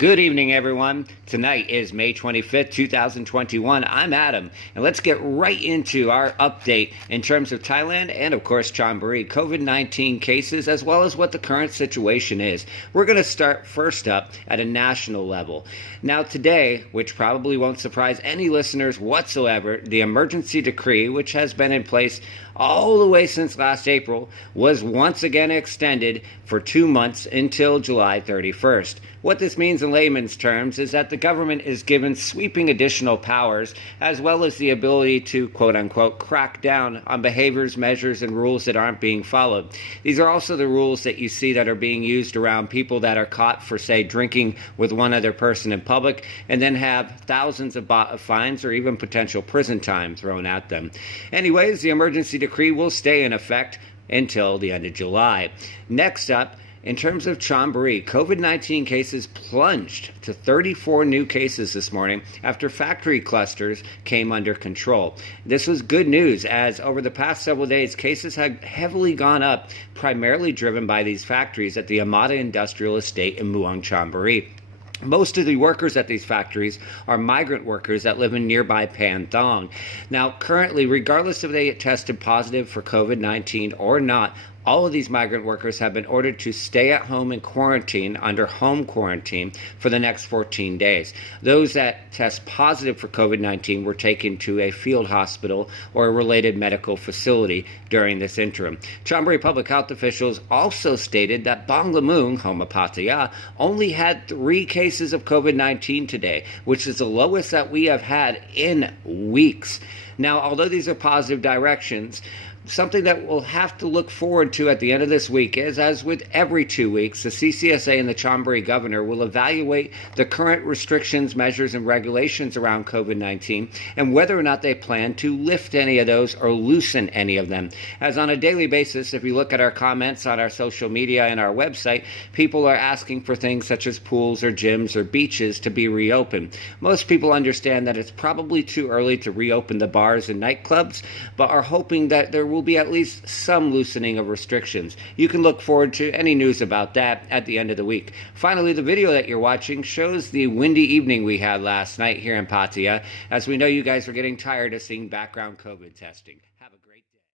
Good evening, everyone. Tonight is May 25th, 2021. I'm Adam, and let's get right into our update in terms of Thailand and, of course, Chonburi COVID-19 cases, as well as what the current situation is. We're going to start first up at a national level. Now, today, which probably won't surprise any listeners whatsoever, the emergency decree, which has been in place all the way since last April, was once again extended for 2 months until July 31st. What this means in layman's terms is that the government is given sweeping additional powers, as well as the ability to, quote-unquote, crack down on behaviors, measures, and rules that aren't being followed. These are also the rules that you see that are being used around people that are caught for, say, drinking with one other person in public, and then have thousands of baht of fines or even potential prison time thrown at them. Anyways, the emergency decree will stay in effect until the end of July. Next up, in terms of Chonburi, COVID-19 cases plunged to 34 new cases this morning after factory clusters came under control. This was good news, as over the past several days, cases had heavily gone up, primarily driven by these factories at the Amata Industrial Estate in Muang Chonburi. Most of the workers at these factories are migrant workers that live in nearby Panthong. Now, currently, regardless if they tested positive for COVID-19 or not, all of these migrant workers have been ordered to stay at home in quarantine under home quarantine for the next 14 days. Those that test positive for COVID-19 were taken to a field hospital or a related medical facility during this interim. Chonburi public health officials also stated that Banglamung, home of Pattaya, only had 3 cases of COVID-19 today, which is the lowest that we have had in weeks. Now, although these are positive directions, something that we'll have to look forward to at the end of this week is, as with every 2 weeks, the CCSA and the Chonburi governor will evaluate the current restrictions, measures, and regulations around COVID-19 and whether or not they plan to lift any of those or loosen any of them. As on a daily basis, if you look at our comments on our social media and our website, people are asking for things such as pools or gyms or beaches to be reopened. Most people understand that it's probably too early to reopen the bars and nightclubs, but are hoping that there will be at least some loosening of restrictions. You can look forward to any news about that at the end of the week. Finally, the video that you're watching shows the windy evening we had last night here in Pattaya, as we know you guys are getting tired of seeing background COVID testing.